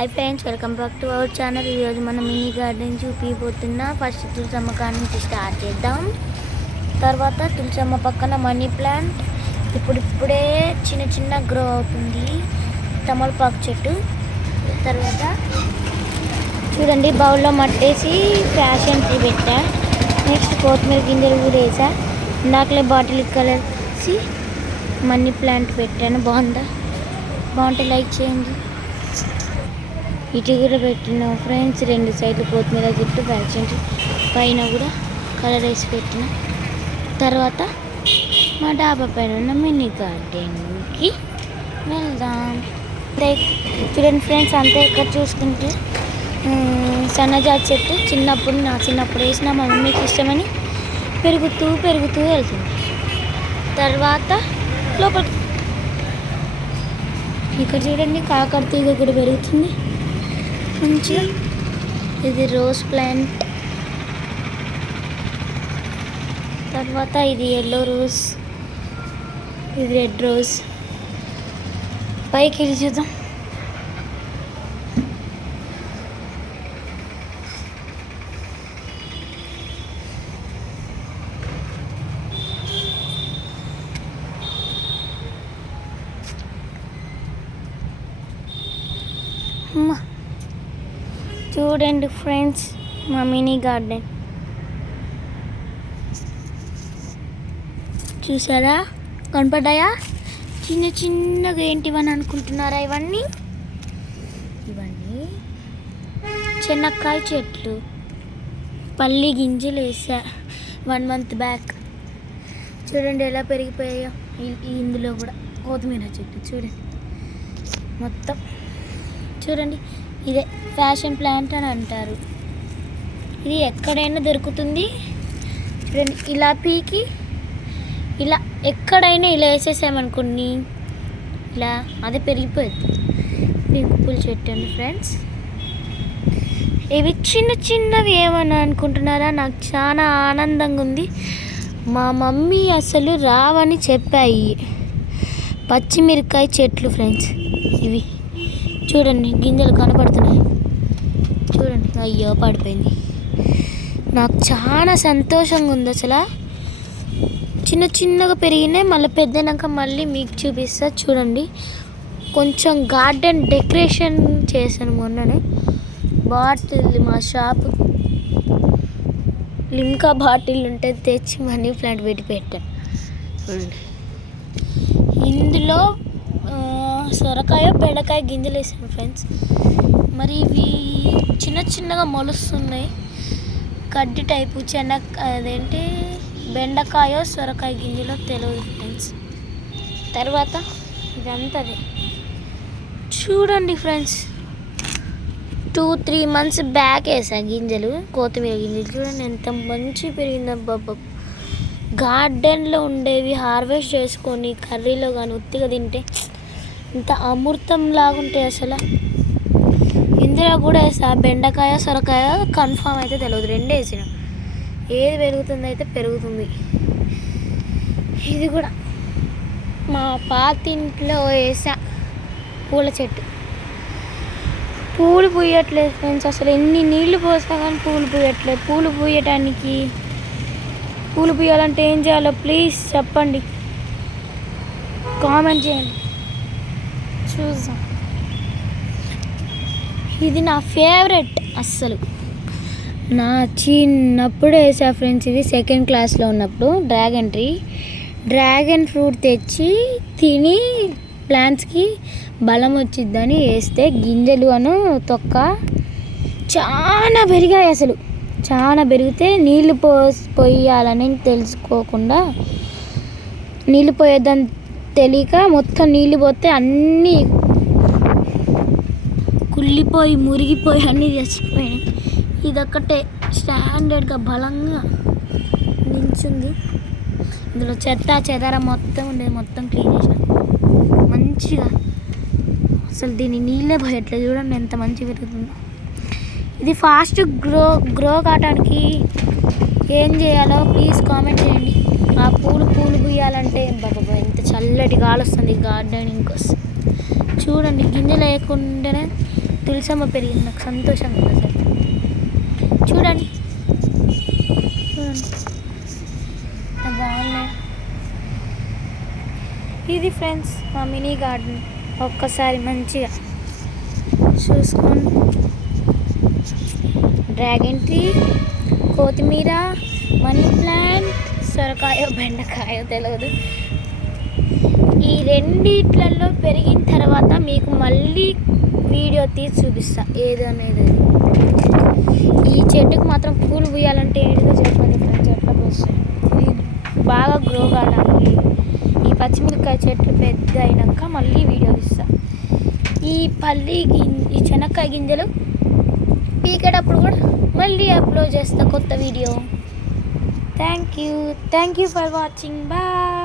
Hi friends, welcome back to our channel. ఈరోజు మనం mini garden చూపిపోతున్నా. First Tulasamma కాడ నుంచి స్టార్ట్ చేద్దాం. తర్వాత తులసమ్మ పక్కన మనీ ప్లాంట్ ఇప్పుడిప్పుడే చిన్న చిన్న గ్రో అవుతుంది, తమలపాకు చెట్టు. తర్వాత చూడండి, బౌల్లో మట్టేసి ఫ్యాషన్ ట్రీ పెట్టా. నెక్స్ట్ కొత్తిమీర గింజలు కూడా వేసా. ఇందాకలే బాటిల్ కలిసి మనీ ప్లాంట్ పెట్టాను. బాగుంటే లైక్ చేయండి. ఇటు కూడా పెట్టిన ఫ్రెండ్స్, రెండు సైడ్లు కొత్తిమీర చెట్టు, ఫ్యాషన్ ట్రీ పైన కూడా కలర్ వేసి పెట్టిన. తర్వాత మా డాబా పైన ఉన్న మినీ గార్డెన్కి వెళ్దాం. చూడండి ఫ్రెండ్స్, అంతే ఇక్కడ చూసుకుంటే సన్నజాతి చెట్టు చిన్నప్పుడు వేసిన మా మమ్మీకి ఇష్టమని పెరుగుతూ వెళ్తుంది. తర్వాత లోపలికి ఇక్కడ చూడండి, కాకర తీగ కూడా పెరుగుతుంది మంచిగా. ఇది రోజ్ ప్లాంట్. తర్వాత ఇది ఎల్లో రోజ్, ఇది రెడ్ రోజ్. పైకి వెళ్ళి చూద్దాం. చూడండి ఫ్రెండ్స్, మా మినీ గార్డెన్ చూసారా? కనపడ్డాయా? చిన్నగా ఏంటివని అనుకుంటున్నారా? ఇవన్నీ చెనక్కాయ చెట్లు, పల్లి గింజలు వేసా 1 month బ్యాక్. చూడండి ఎలా పెరిగిపోయాయో. ఇందులో కూడా కొత్తిమీర చెట్టు చూడండి మొత్తం. చూడండి, ఇదే ఫ్యాషన్ ప్లాంట్ అని అంటారు. ఇది ఎక్కడైనా దొరుకుతుంది. చూడండి, ఇలా పీకి ఇలా ఎక్కడైనా ఇలా వేసేసామనుకోండి, ఇలా అదే పెరిగిపోయింది. పింక్ పూల చెట్టు అండి ఫ్రెండ్స్. ఇవి చిన్నవి ఏమని అనుకుంటున్నారా? నాకు చాలా ఆనందంగా ఉంది. మా మమ్మీ అసలు రావని చెప్పాయి. పచ్చిమిరకాయ చెట్లు ఫ్రెండ్స్ ఇవి. చూడండి, గింజలు కనపడుతున్నాయి. చూడండి, అయ్యో పడిపోయింది. నాకు చాలా సంతోషంగా ఉంది అసలు. చిన్నగా పెరిగినాయి, మళ్ళీ పెద్దనాక మళ్ళీ మీకు చూపిస్తా. చూడండి, కొంచెం గార్డెన్ డెకరేషన్ చేశాను మొన్ననే. బాటిల్ మా షాప్ లిమ్కా బాటిల్ ఉంటే తెచ్చి మనీ ప్లాంట్ పెట్టి పెట్టాను. చూడండి, ఇందులో సొరకాయ బెండకాయ గింజలు వేసాను ఫ్రెండ్స్. మరి ఇవి చిన్నగా మొలుస్తున్నాయి. గడ్డి టైపు అదేంటి బెండకాయ సొరకాయ గింజలో తెలియదు ఫ్రెండ్స్. తర్వాత ఇదంతా చూడండి ఫ్రెండ్స్, 2-3 months బ్యాక్ వేసా గింజలు, కొత్తిమీర గింజలు. చూడండి ఎంత మంచి పెరిగిందబ్బా. గార్డెన్లో ఉండేవి హార్వెస్ట్ చేసుకొని కర్రీలో కానీ ఉత్తిగా తింటే ఇంత అమృతం లాగుంటాయి అసలు. ఇందులో కూడా వేసా బెండకాయ సొరకాయ, కన్ఫామ్ అయితే తెలియదు. 2 వేసిన. ఏది పెరుగుతుంది అయితే పెరుగుతుంది. ఇది కూడా మా పాతింట్లో వేసా పూల చెట్టు. పూలు పూయట్లేదు ఫ్రెండ్స్. అసలు ఎన్ని నీళ్లు పోసా కానీ పూలు పూయట్లేదు. పూలు పూయాలంటే ఏం చేయాలో ప్లీజ్ చెప్పండి, కామెంట్ చేయండి, చూద్దాం. ఇది నా ఫేవరెట్ అస్సలు. నా చిన్నప్పుడు వేసా ఫ్రెండ్స్. ఇది 2nd క్లాస్లో ఉన్నప్పుడు డ్రాగన్ ఫ్రూట్ తెచ్చి తిని ప్లాంట్స్కి బలం వచ్చిద్దని వేస్తే గింజలు అను తొక్క చాలా పెరిగాయి. అసలు చాలా పెరిగితే నీళ్ళు పోయాలని తెలుసుకోకుండా, నీళ్ళు పోయేద్దని తెలియక మొత్తం నీళ్ళు పోతే అన్నీ కుళ్ళిపోయి మురిగిపోయి అన్నీ చచ్చిపోయినాయి. ఇదొక్కటే స్టాండర్డ్గా బలంగా నించుంది. ఇందులో చెదారం మొత్తం ఉండేది, మొత్తం క్లీన్ చేసిన మంచిగా. అసలు దీన్ని నీళ్ళే పోయట్లేదు. చూడండి ఎంత మంచిగా పెరుగుతుందో. ఇది ఫాస్ట్ గ్రో కావడానికి ఏం చేయాలో ప్లీజ్ కామెంట్ చేయండి. ఆ పూలు పూయాలంటే బాబా ఎంత చల్లటి గాలి వస్తుంది గార్డెనింగ్ కోసం. చూడండి, గింజలు వేయకుండానే తులసమ్మ పెరిగింది, నాకు సంతోషంగా ఉంది అసలు. చూడండి చూడండి బాగున్నాయి. ఇది ఫ్రెండ్స్ మా మినీ గార్డెన్. ఒక్కసారి మంచిగా చూసుకోండి. డ్రాగన్ ట్రీ, కొత్తిమీర, మనీ ప్లాంట్, సొరకాయ బెండకాయ తెలియదు. ఈ రెండిట్లలో పెరిగిన తర్వాత మీకు మళ్ళీ వీడియో తీసి చూపిస్తా ఏదనేది. ఈ చెట్టుకు మాత్రం పూలు పూయాలంటే ఏంటిదో చెప్పండి ఫ్రెండ్స్, ఎట్లా పోస్తాయి. ఇది బాగా గ్రో కావడానికి ఈ పచ్చిమిరపకాయ చెట్లు పెద్ద అయినాక మళ్ళీ వీడియో ఇస్తా. ఈ ఈ శనక్కాయ గింజలు పీకేటప్పుడు కూడా మళ్ళీ అప్లోడ్ చేస్తా కొత్త video. Thank you for watching. Bye.